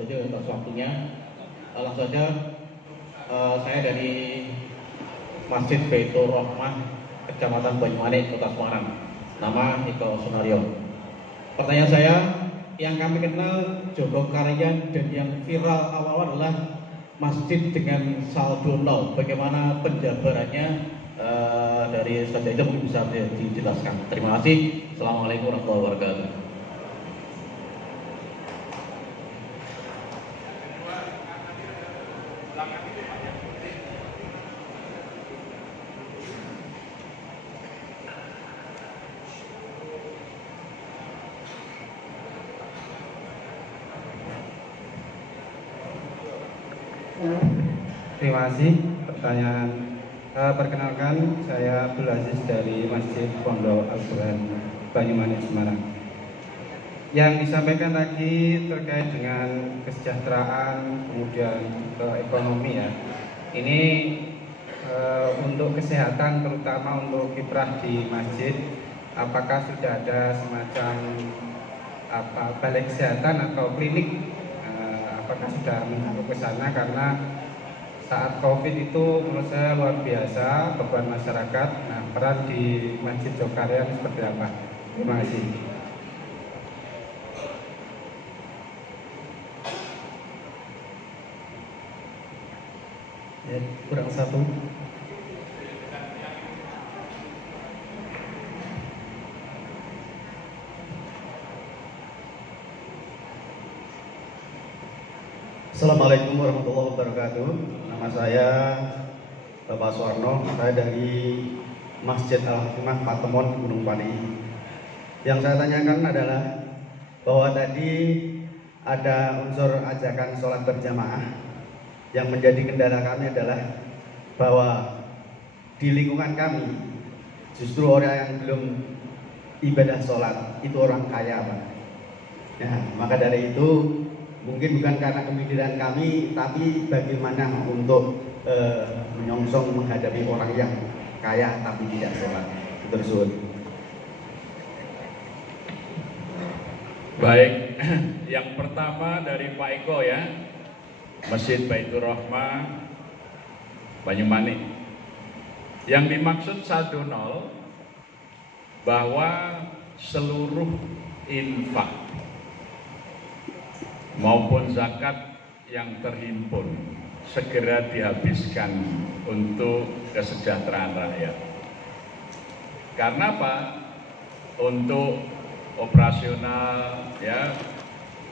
saja atas waktunya. Langsung saja, saya dari Masjid Baitur Rahmah, Kecamatan Banyumanik, Kota Semarang. Nama Iko Sunario. Pertanyaan saya, yang kami kenal Jogokarian dan yang viral awal-awal adalah masjid dengan saldo nol. Bagaimana penjabarannya dari Ustaz Jaida mungkin bisa dijelaskan. Terima kasih. Assalamualaikum warahmatullahi wabarakatuh. Terima kasih pertanyaan. Perkenalkan, saya Abdul Aziz dari Masjid Pondok Al-Quran Banyumanik, Semarang. Yang disampaikan tadi terkait dengan kesejahteraan, kemudian ekonomi ya. Ini untuk kesehatan, terutama untuk kiprah di masjid, apakah sudah ada semacam balai kesehatan atau klinik? Apakah sudah mengaruh ke sana? Karena saat COVID itu menurut saya luar biasa beban masyarakat. Nah, peran di Masjid Jogokarian seperti apa? Terima kasih. Ya, kurang satu. Assalamualaikum warahmatullahi wabarakatuh. Nama saya Bapak Suwarno, saya dari Masjid Al-Hikmah Patemon, Gunung Pati. Yang saya tanyakan adalah bahwa tadi ada unsur ajakan sholat berjamaah. Yang menjadi kendala kami adalah bahwa di lingkungan kami justru orang yang belum ibadah sholat itu orang kaya, Pak. Ya, maka dari itu mungkin bukan karena pemikiran kami, tapi bagaimana untuk menyongsong menghadapi orang yang kaya tapi tidak sholat. Terus. Baik, yang pertama dari Pak Eko ya, Masjid Baitur Rahmah Banyumanik. Yang dimaksud saldo nol bahwa seluruh infak maupun zakat yang terhimpun segera dihabiskan untuk kesejahteraan rakyat. Karena apa? Untuk operasional ya,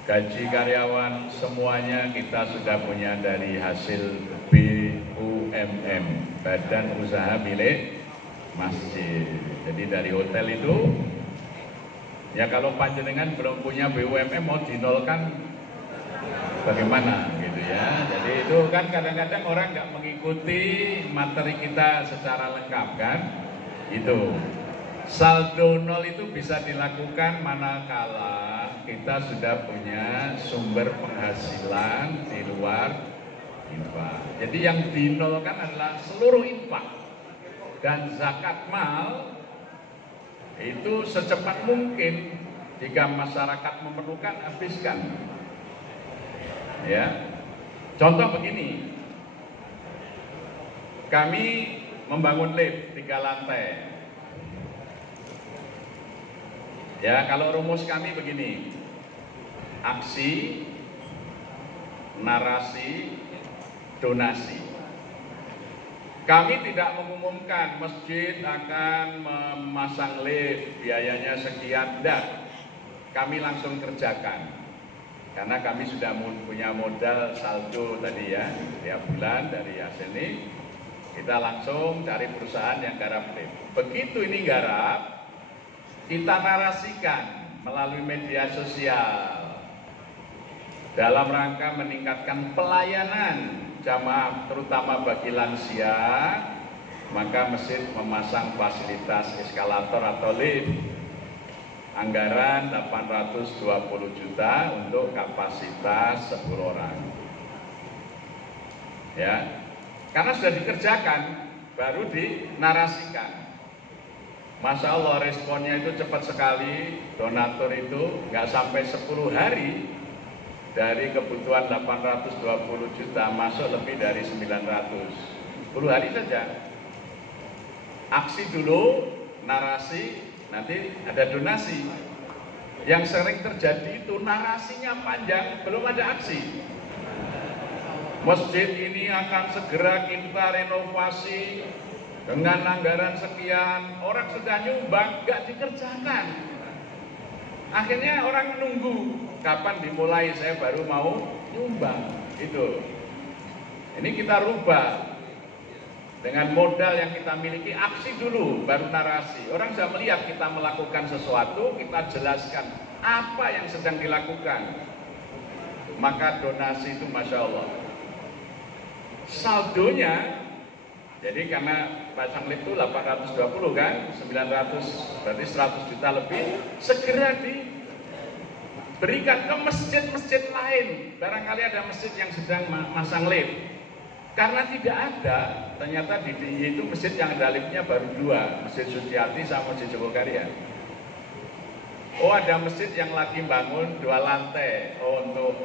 gaji karyawan semuanya kita sudah punya dari hasil BUMM, Badan Usaha Milik Masjid. Jadi dari hotel itu ya, kalau panjenengan belum punya BUMM mau dinolkan bagaimana gitu ya. Jadi itu kan kadang-kadang orang nggak mengikuti materi kita secara lengkap kan. Itu saldo nol itu bisa dilakukan manakala kita sudah punya sumber penghasilan di luar infak. Jadi yang dinolkan adalah seluruh infak dan zakat mal. Itu secepat mungkin jika masyarakat memerlukan habiskan. Ya, contoh begini, kami membangun lift 3 lantai. Ya, kalau rumus kami begini, aksi, narasi, donasi. Kami tidak mengumumkan masjid akan memasang lift, biayanya sekian, tidak. Kami langsung kerjakan. Karena kami sudah punya modal saldo tadi ya, tiap bulan dari hasil ini, kita langsung cari perusahaan yang garap lift. Begitu ini garap, kita narasikan melalui media sosial dalam rangka meningkatkan pelayanan jamaah terutama bagi lansia, maka masjid memasang fasilitas eskalator atau lift. Anggaran 820 juta untuk kapasitas 10 orang. Ya. Karena sudah dikerjakan, baru dinarasikan. Masya Allah responnya itu cepat sekali. Donatur itu nggak sampai 10 hari dari kebutuhan 820 juta masuk lebih dari 900. 10 hari saja. Aksi dulu, narasi, nanti ada donasi. Yang sering terjadi itu narasinya panjang, belum ada aksi. Masjid ini akan segera kita renovasi dengan anggaran sekian. Orang sudah nyumbang, nggak dikerjakan. Akhirnya orang menunggu kapan dimulai, saya baru mau nyumbang. Itu. Ini kita rubah dengan modal yang kita miliki, aksi dulu baru narasi. Orang sudah melihat kita melakukan sesuatu, kita jelaskan apa yang sedang dilakukan. Maka donasi itu Masya Allah. Saldonya, jadi karena pasang lift itu 820 kan, 900 berarti 100 juta lebih, segera diberikan ke masjid-masjid lain. Barangkali ada masjid yang sedang masang lift. Karena tidak ada, ternyata di DIY itu masjid yang ada liftnya baru 2, Masjid Suciati sama Masjid Jogokarya. Oh, ada masjid yang lagi bangun 2 lantai, oh untuk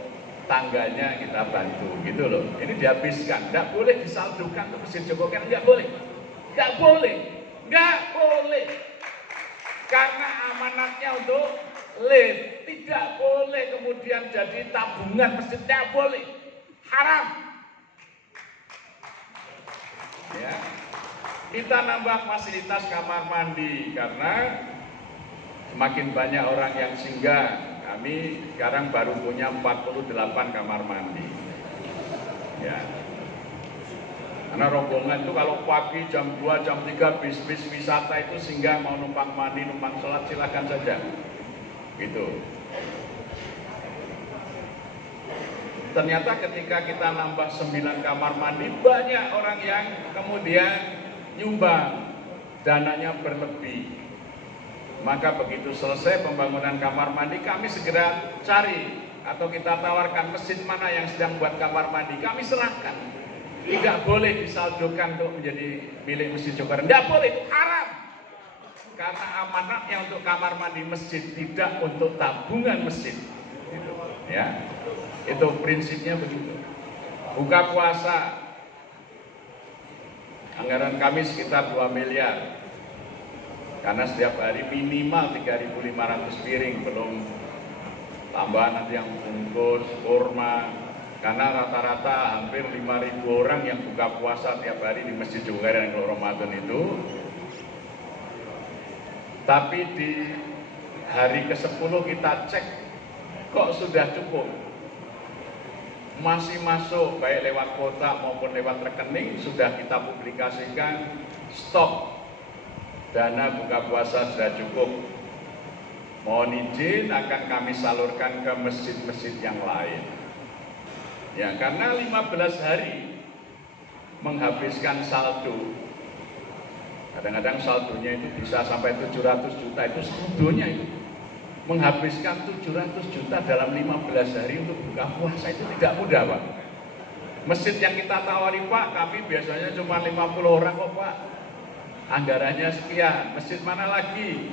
tangganya kita bantu, gitu loh. Ini dihabiskan, nggak boleh disaldukan ke Masjid Jogokarya, nggak boleh, nggak boleh, nggak boleh. Karena amanatnya untuk lift, tidak boleh kemudian jadi tabungan masjid, tidak boleh, haram. Ya, kita nambah fasilitas kamar mandi karena semakin banyak orang yang singgah. Kami sekarang baru punya 48 kamar mandi. Ya. Karena rombongan itu kalau pagi jam 2, jam 3 bis-bis wisata itu singgah mau numpang mandi, numpang sholat silakan saja. Gitu. Ternyata ketika kita nambah 9 kamar mandi, banyak orang yang kemudian nyumbang, dananya berlebih. Maka begitu selesai pembangunan kamar mandi, kami segera cari atau kita tawarkan masjid mana yang sedang buat kamar mandi, kami serahkan. Tidak boleh disaldokan untuk menjadi milik Masjid Jogokarya, tidak boleh, haram. Karena amanatnya untuk kamar mandi masjid, tidak untuk tabungan masjid. Gitu. Ya. Itu prinsipnya begitu. Buka puasa, anggaran kami sekitar 2 miliar. Karena setiap hari minimal 3.500 piring, belum tambahan nanti yang bungkus, kurma. Karena rata-rata hampir 5.000 orang yang buka puasa tiap hari di Masjid Jogokarya yang Ramadan itu. Tapi di hari ke-10 kita cek, kok sudah cukup. Masih masuk baik lewat kuota maupun lewat rekening, sudah kita publikasikan stok dana buka puasa sudah cukup. Mohon izin akan kami salurkan ke masjid-masjid yang lain. Ya, karena 15 hari menghabiskan saldo. Kadang-kadang saldonya itu bisa sampai 700 juta, itu saldonya itu. Menghabiskan 700 juta dalam 15 hari untuk buka puasa itu tidak mudah, Pak. Masjid yang kita tawari, Pak, kami biasanya cuma 50 orang kok, Pak. Anggarannya sekian. Masjid mana lagi?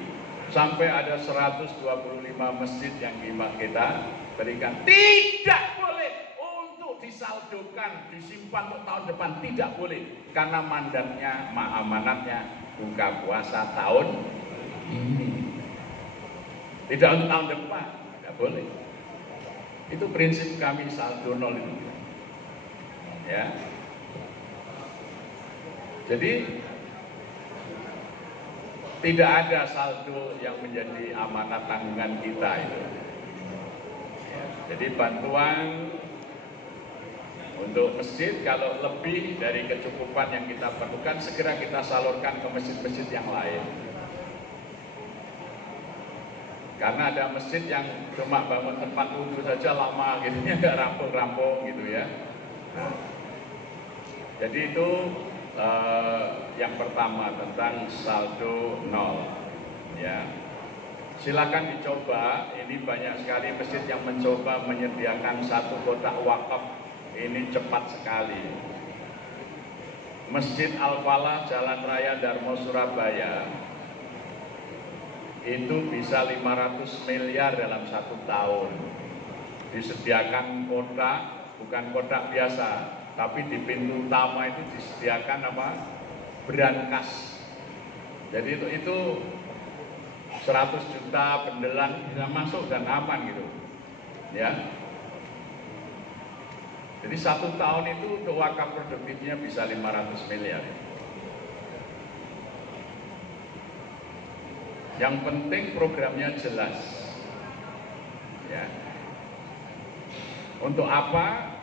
Sampai ada 125 masjid yang kita berikan. Tidak boleh untuk disaldokan, disimpan untuk tahun depan. Tidak boleh. Karena mandatnya, amanatnya buka puasa tahun ini. Tidak untuk tahun depan, tidak boleh. Itu prinsip kami saldo nol itu. Ya. Jadi tidak ada saldo yang menjadi amanat tanggungan kita itu. Ya. Jadi bantuan untuk masjid kalau lebih dari kecukupan yang kita perlukan segera kita salurkan ke masjid-masjid yang lain. Karena ada masjid yang cuma bangun tempat wudhu saja lama gitu ya, nggak rampung-rampung gitu ya. Nah, jadi itu yang pertama tentang saldo nol. Ya, silakan dicoba. Ini banyak sekali masjid yang mencoba menyediakan 1 kotak wakaf. Ini cepat sekali. Masjid Al-Falah Jalan Raya Darmo Surabaya itu bisa 500 miliar dalam 1 tahun. disediakan kotak, bukan kotak biasa, tapi di pintu utama itu disediakan brankas. Jadi itu 100 juta pendelan bisa masuk dan aman gitu, ya. Jadi 1 tahun itu untuk wakaf produktifnya bisa 500 miliar. Yang penting programnya jelas, ya. Untuk apa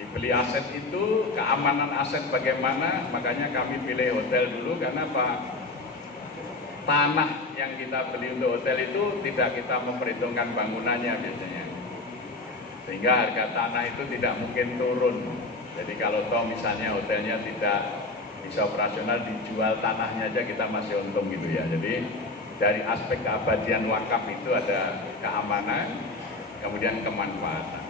dibeli aset itu, keamanan aset bagaimana? Makanya kami pilih hotel dulu karena apa? Tanah yang kita beli untuk hotel itu tidak kita memperhitungkan bangunannya biasanya, sehingga harga tanah itu tidak mungkin turun. Jadi kalau toh misalnya hotelnya tidak bisa operasional, dijual tanahnya aja kita masih untung gitu ya. Jadi dari aspek keabadian wakaf itu ada keamanan, kemudian kemanfaatan.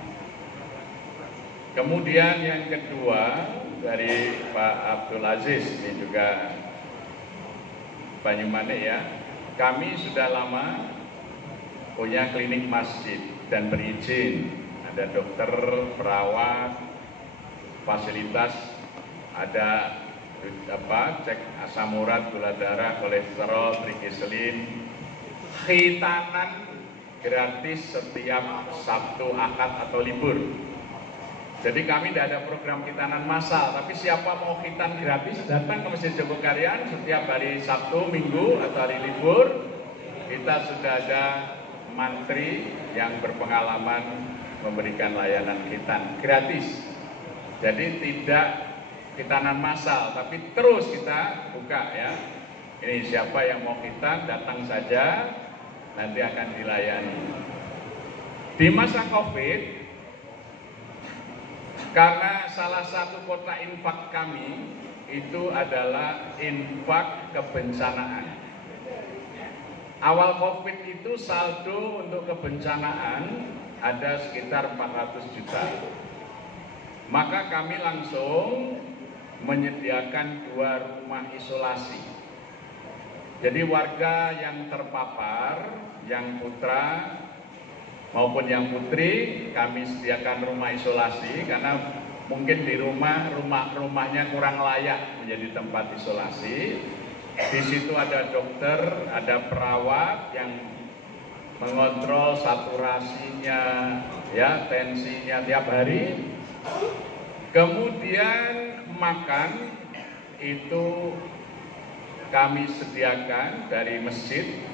Kemudian yang kedua dari Pak Abdul Aziz, ini juga Banyumanik ya, kami sudah lama punya klinik masjid dan berizin, ada dokter, perawat, fasilitas, ada cek asam urat, gula darah, kolesterol, trigliserid, khitanan gratis setiap Sabtu, Ahad atau libur. Jadi kami tidak ada program khitanan massal, tapi siapa mau khitan gratis datang ke Masjid Jogokarian setiap hari Sabtu, Minggu atau hari libur. Kita sudah ada mantri yang berpengalaman memberikan layanan khitan gratis. Jadi tidak khitanan massal, tapi terus kita buka ya. Ini siapa yang mau khitan datang saja, nanti akan dilayani. Di masa Covid, karena salah satu kotak infak kami itu adalah infak kebencanaan. Awal Covid itu saldo untuk kebencanaan ada sekitar 400 juta. Maka kami langsung menyediakan 2 rumah isolasi. Jadi warga yang terpapar, yang putra maupun yang putri, kami sediakan rumah isolasi karena mungkin di rumahnya kurang layak menjadi tempat isolasi. Di situ ada dokter, ada perawat yang mengontrol saturasinya, ya, tensinya tiap hari. Kemudian makan itu kami sediakan dari masjid.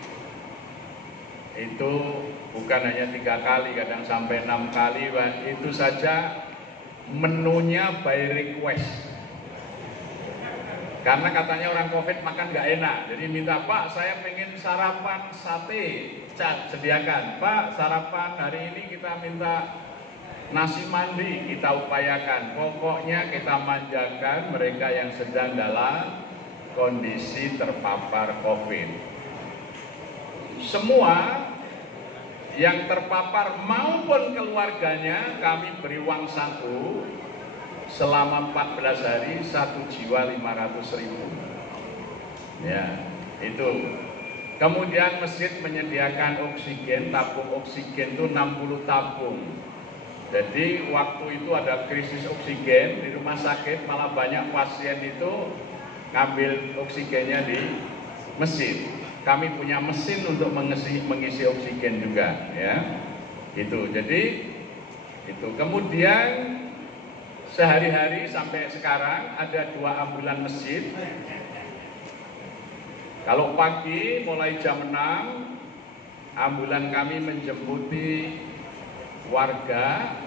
Itu bukan hanya 3 kali, kadang sampai 6 kali, itu saja menunya by request. Karena katanya orang Covid makan nggak enak, jadi minta, Pak saya pengen sarapan sate, sediakan. Pak sarapan hari ini kita minta nasi mandi, kita upayakan. Pokoknya kita manjakan mereka yang sedang dalam kondisi terpapar Covid. Semua yang terpapar maupun keluarganya kami beri uang saku selama 14 hari 1 jiwa 500.000. Ya, itu. Kemudian masjid menyediakan oksigen, tabung oksigen itu 60 tabung. Jadi waktu itu ada krisis oksigen di rumah sakit, malah banyak pasien itu ngambil oksigennya di masjid. Kami punya mesin untuk mengisi oksigen juga, ya. Itu. Jadi itu. Kemudian sehari-hari sampai sekarang ada 2 ambulan masjid. Kalau pagi mulai jam 6, ambulan kami menjemputi warga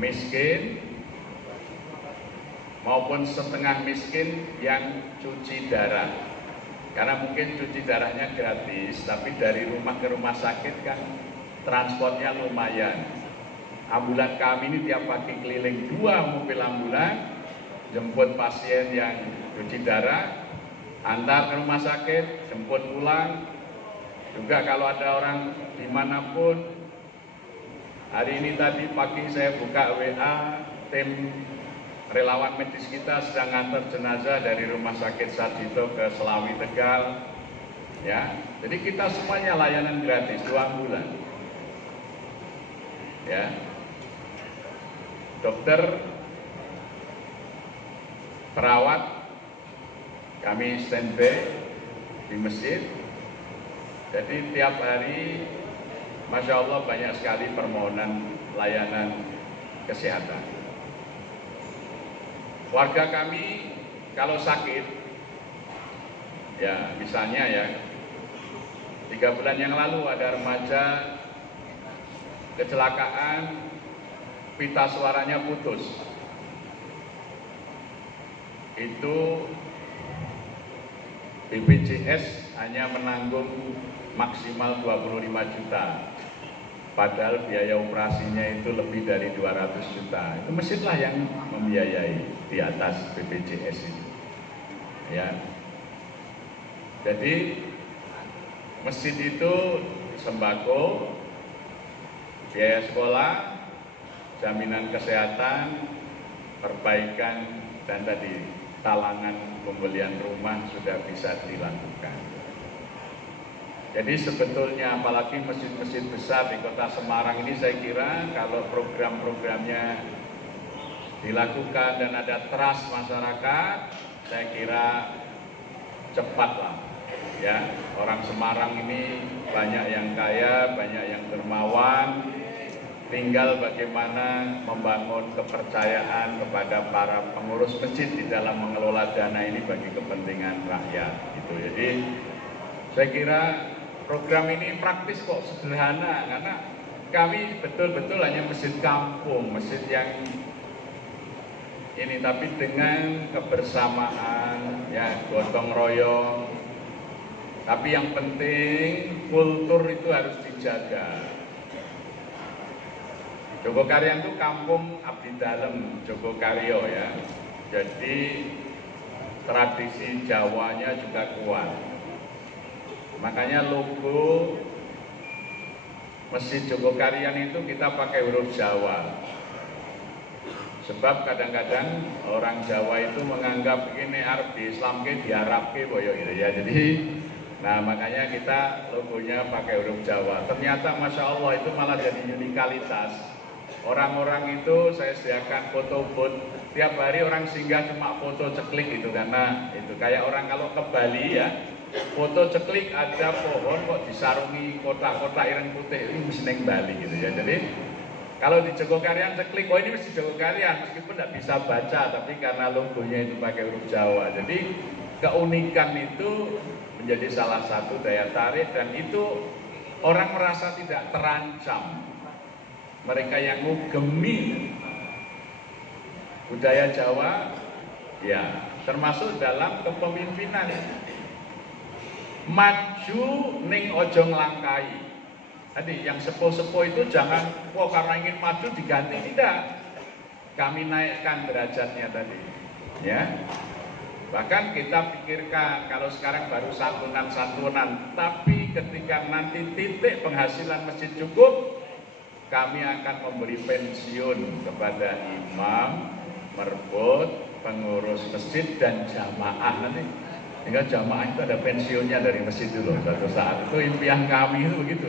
miskin maupun setengah miskin yang cuci darah. Karena mungkin cuci darahnya gratis, tapi dari rumah ke rumah sakit kan transportnya lumayan. Ambulan kami ini tiap pagi keliling 2 mobil ambulan, jemput pasien yang cuci darah, antar ke rumah sakit, jemput pulang. Juga kalau ada orang dimanapun, hari ini tadi pagi saya buka WA, tim relawan medis kita sedang ngantar jenazah dari rumah sakit Sarjito ke Selawi Tegal, ya. Jadi kita semuanya layanan gratis 2 bulan. ya. Dokter, perawat, kami standby di masjid. Jadi tiap hari, Masya Allah banyak sekali permohonan layanan kesehatan. Warga kami kalau sakit, ya misalnya ya, 3 bulan yang lalu ada remaja kecelakaan, pita suaranya putus. Itu BPJS hanya menanggung maksimal 25 juta. Padahal biaya operasinya itu lebih dari 200 juta. Itu masjidlah yang membiayai di atas BPJS itu. Ya. Jadi masjid itu sembako, biaya sekolah, jaminan kesehatan, perbaikan, dan tadi talangan pembelian rumah sudah bisa dilakukan. Jadi sebetulnya apalagi masjid-masjid besar di kota Semarang ini, saya kira kalau program-programnya dilakukan dan ada trust masyarakat, saya kira cepatlah ya. Orang Semarang ini banyak yang kaya, banyak yang dermawan, tinggal bagaimana membangun kepercayaan kepada para pengurus masjid di dalam mengelola dana ini bagi kepentingan rakyat gitu. Jadi saya kira program ini praktis kok, sederhana, karena kami betul-betul hanya masjid kampung, masjid yang ini, tapi dengan kebersamaan, ya, gotong royong. Tapi yang penting kultur itu harus dijaga. Jogokaryan itu kampung abdi dalem, Jogokaryo ya. Jadi tradisi Jawanya juga kuat. Makanya logo Masjid Jogokaryan itu kita pakai huruf Jawa. Sebab kadang-kadang orang Jawa itu menganggap ini arep di Islam ke, di Arab ke boyo gitu ya. Jadi nah makanya kita logonya pakai huruf Jawa. Ternyata Masya Allah itu malah jadi unikalitas. Orang-orang itu saya sediakan foto booth, tiap hari orang singgah cuma foto ceklik gitu, karena itu kayak orang kalau ke Bali ya, foto ceklik ada pohon kok disarungi kotak-kotak ireng putih, ini mesti neng Bali gitu ya. Jadi kalau di Jogokaryan ceklik, oh ini mesti Jogokaryan, meskipun tidak bisa baca, tapi karena logonya itu pakai huruf Jawa. Jadi keunikan itu menjadi salah satu daya tarik, dan itu orang merasa tidak terancam. Mereka yang ngugemi budaya Jawa, ya termasuk dalam kepemimpinan. Maju ning ojo nglangkai. Tadi yang sepuh-sepuh itu jangan, karena ingin maju diganti, tidak. Kami naikkan derajatnya tadi, ya. Bahkan kita pikirkan kalau sekarang baru santunan-santunan, tapi ketika nanti titik penghasilan masjid cukup, kami akan memberi pensiun kepada imam, merbot, pengurus masjid, dan jamaah nanti. Sehingga jamaah itu ada pensiunnya dari masjid dulu suatu saat. Itu impian kami itu begitu,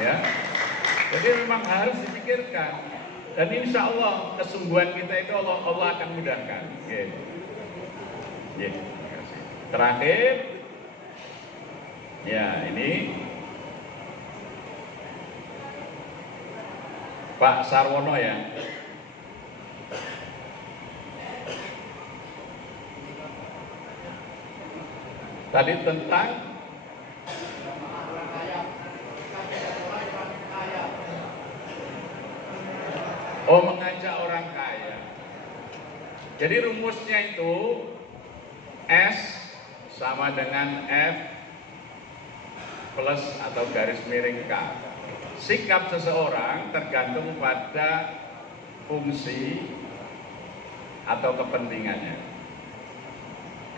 ya. Jadi memang harus dipikirkan. Dan insya Allah kesungguhan kita itu Allah akan mudahkan. Gitu. Terima kasih. Terakhir, ya ini Pak Sarwono ya. Tadi tentang mengajak orang kaya. Jadi rumusnya itu S sama dengan F plus atau garis miring K. Sikap seseorang tergantung pada fungsi atau kepentingannya.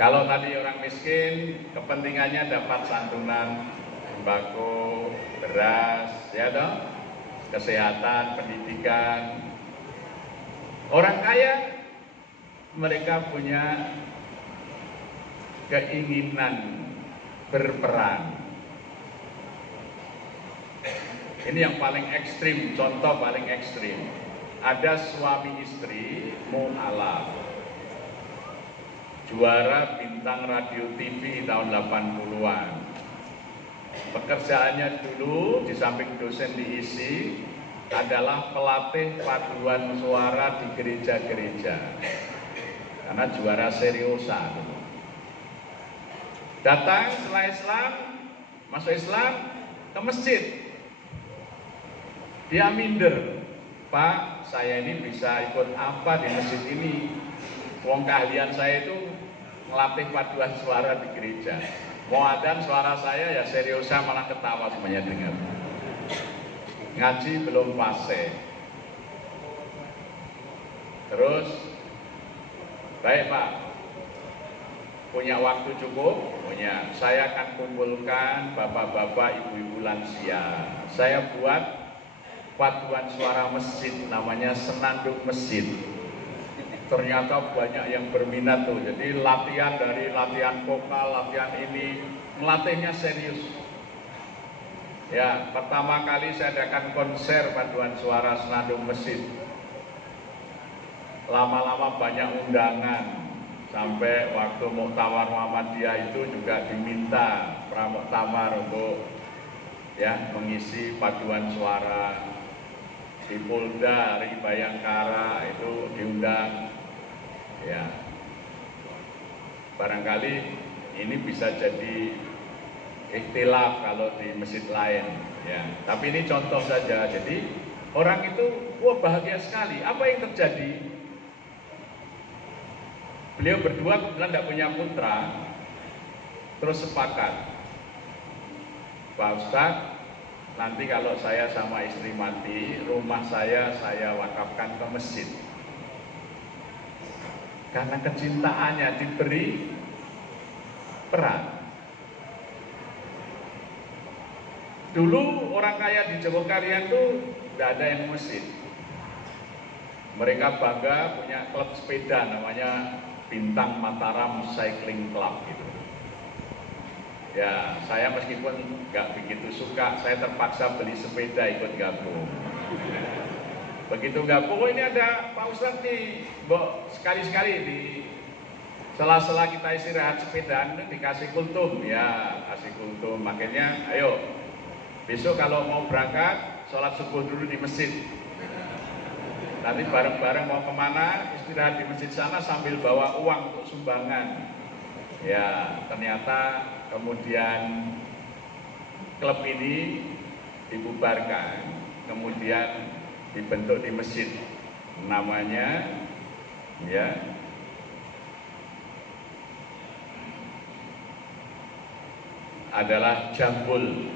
Kalau tadi orang miskin, kepentingannya dapat santunan, sembako, beras, ya toh, kesehatan, pendidikan. Orang kaya, mereka punya keinginan berperan. Ini yang paling ekstrim, contoh paling ekstrim. Ada suami istri mu'alaf, juara bintang radio TV tahun 80-an. Pekerjaannya dulu di samping dosen diisi adalah pelatih paduan suara di gereja-gereja. Karena juara seriosa dulu. Datang setelah Islam, masuk Islam ke masjid. Dia minder, Pak, saya ini bisa ikut apa di masjid ini? Wong keahlian saya itu ngelatih paduan suara di gereja. Mau adzan suara saya ya seriosa malah ketawa semuanya dengar. Ngaji belum fase. Terus, baik Pak, punya waktu cukup? Punya. Saya akan kumpulkan bapak-bapak, ibu-ibu lansia. Saya buat paduan suara masjid, namanya Senandung Masjid. Ternyata banyak yang berminat tuh. Jadi latihan dari latihan vokal, latihan ini, melatihnya serius. Ya, pertama kali saya adakan konser paduan suara Senandung Masjid. Lama-lama banyak undangan. Sampai waktu Muktamar Muhammadiyah itu juga diminta pramuktamar untuk ya mengisi paduan suara. Di Polda, di Bayangkara itu diundang. Ya, barangkali ini bisa jadi ikhtilaf kalau di masjid lain. Ya, tapi ini contoh saja. Jadi orang itu wah bahagia sekali. Apa yang terjadi? Beliau berdua kebetulan tidak punya putra, terus sepakat, Pak Ustadz, nanti kalau saya sama istri mati, rumah saya wakafkan ke masjid. Karena kecintaannya diberi peran. Dulu orang kaya di Jogokarian itu tidak ada yang masjid. Mereka bangga punya klub sepeda namanya Bintang Mataram Cycling Club gitu. Ya, saya meskipun nggak begitu suka, saya terpaksa beli sepeda ikut gabung. Begitu gabung, oh ini ada Pak Ustadz nih, Mbok, sekali-sekali di sela-sela kita istirahat sepedaan dikasih kultum, ya kasih kultum. Makanya, ayo besok kalau mau berangkat, sholat subuh dulu di masjid. Nanti bareng-bareng mau kemana, istirahat di masjid sana sambil bawa uang untuk sumbangan. Ya, ternyata kemudian klub ini dibubarkan, kemudian dibentuk di masjid. Namanya ya adalah Jambul,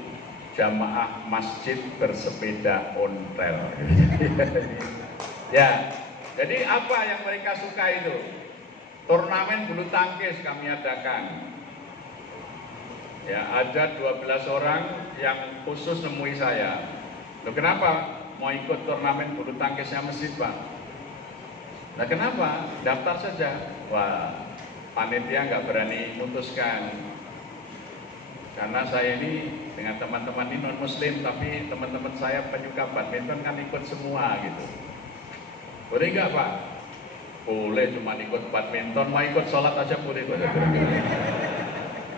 Jamaah Masjid Bersepeda Ontel. Ya, jadi apa yang mereka suka itu? Turnamen bulu tangkis kami adakan. Ya, ada 12 orang yang khusus nemui saya. Loh, kenapa mau ikut turnamen bulu tangkisnya masjid, Pak? Nah, kenapa? Daftar saja. Wah, panitia nggak berani memutuskan. Karena saya ini dengan teman-teman ini non muslim, tapi teman-teman saya penyuka badminton kan ikut semua gitu. Boleh nggak Pak? Boleh, cuma ikut badminton, mau ikut sholat aja boleh.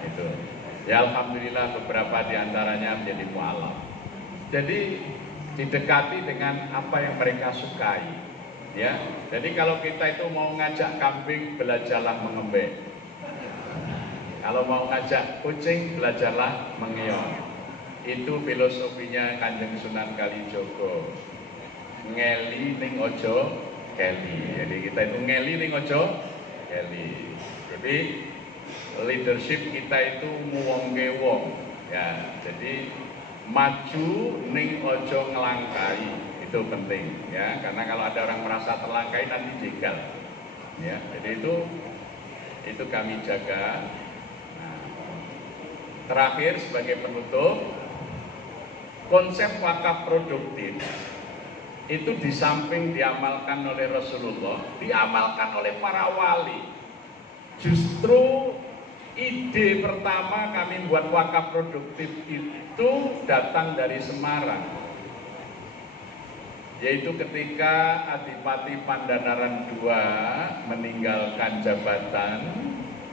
Gitu. Ya alhamdulillah beberapa diantaranya menjadi mu'alaf. Jadi didekati dengan apa yang mereka sukai. Ya, jadi kalau kita itu mau ngajak kambing, belajarlah mengembek. Kalau mau ngajak kucing, belajarlah mengeong. Itu filosofinya Kanjeng Sunan Kalijogo. Ngeli ning ojo keli. Jadi kita itu ngeli ning ojo keli. Jadi leadership kita itu muwongke wong. Ya, jadi maju ning ojo ngelangkai. Itu penting ya, karena kalau ada orang merasa terlangkai nanti jegal. Ya, jadi itu kami jaga. Nah, terakhir sebagai penutup, konsep wakaf produktif itu di samping diamalkan oleh Rasulullah, diamalkan oleh para wali. Justru ide pertama kami buat wakaf produktif itu datang dari Semarang. yaitu ketika Adipati Pandanaran II meninggalkan jabatan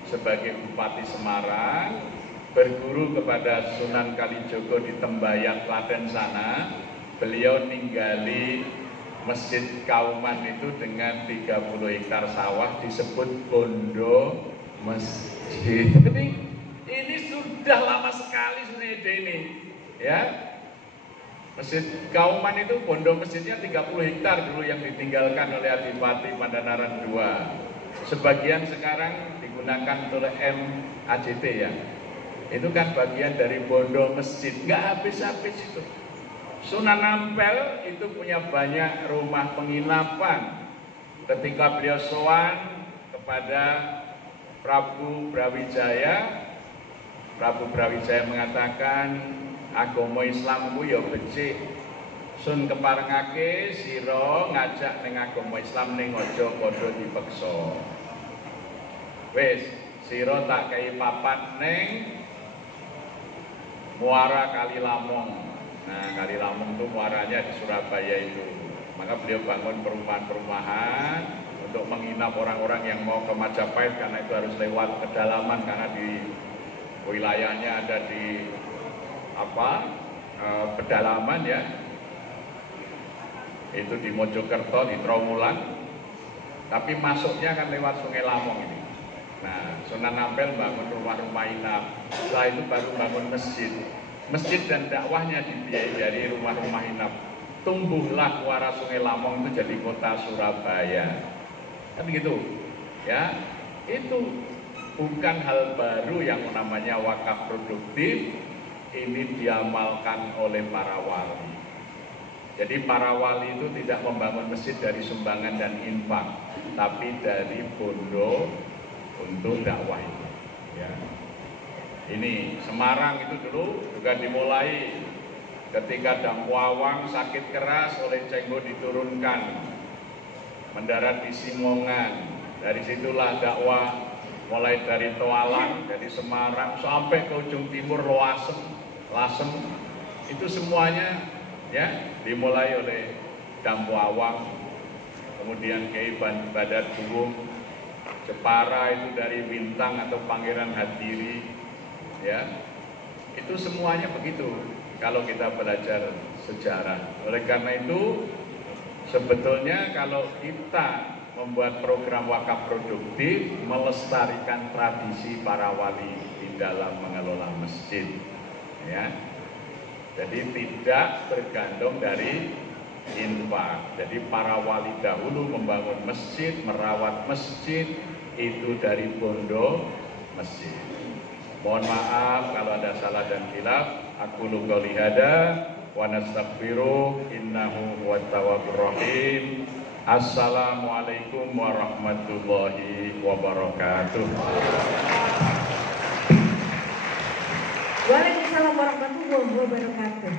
sebagai Bupati Semarang, berguru kepada Sunan Kalijogo di Tembayang, Klaten sana, beliau ninggali Masjid Kauman itu dengan 30 hektar sawah disebut Bondo Masjid. Jadi ini sudah lama sekali sebenarnya ini, ya. Masjid Kauman itu bondo masjidnya 30 hektar dulu yang ditinggalkan oleh Adipati Pandanaran II. Sebagian sekarang digunakan oleh MAJT ya. Itu kan bagian dari bondo masjid, nggak habis-habis itu. Sunan Ampel itu punya banyak rumah penginapan. Ketika beliau sowan kepada Prabu Brawijaya mengatakan, agama Islam ku ya becik. Sun keparengake sira ngajak ning agama Islam ning aja padha dipeksa. Wis, sira tak kei papat ning Muara Kali Lamong. Nah, Kali Lamong itu muaranya di Surabaya itu. Maka beliau bangun perumahan-perumahan untuk menginap orang-orang yang mau ke Majapahit, karena itu harus lewat kedalaman, karena di wilayahnya ada di pedalaman ya. Itu di Mojokerto, di Trowulan. Tapi masuknya kan lewat Sungai Lamong ini. Nah, Sunan Ampel bangun rumah-rumah inap. Setelah itu baru bangun masjid. Masjid dan dakwahnya dibiayai dari rumah-rumah inap. Tumbuhlah muara Sungai Lamong itu jadi kota Surabaya. Kan gitu, ya. Itu bukan hal baru yang namanya wakaf produktif. Ini diamalkan oleh para wali. Jadi para wali itu tidak membangun masjid dari sumbangan dan infak, tapi dari bondo untuk dakwah itu. Ya. Ini Semarang itu dulu juga dimulai ketika Dampuawang sakit keras, oleh Cengho diturunkan mendarat di Simongan. Dari situlah dakwah mulai dari Toalang, dari Semarang sampai ke ujung timur Lasem, itu semuanya ya dimulai oleh Dampuawang, kemudian Kiai Badat Buwung, Jepara itu dari Bintang atau Pangeran Hadiri, ya itu semuanya begitu kalau kita belajar sejarah. Oleh karena itu sebetulnya kalau kita membuat program wakaf produktif, melestarikan tradisi para wali di dalam mengelola masjid, ya. Jadi tidak tergantung dari infak. Jadi para wali dahulu membangun masjid, merawat masjid itu dari bondo masjid. Mohon maaf kalau ada salah dan khilaf. Aku qouli hada wa nastaghfiruh innahu huwat tawwabur rahim. Assalamualaikum warahmatullahi wabarakatuh. Waalaikumsalam warahmatullahi wabarakatuh.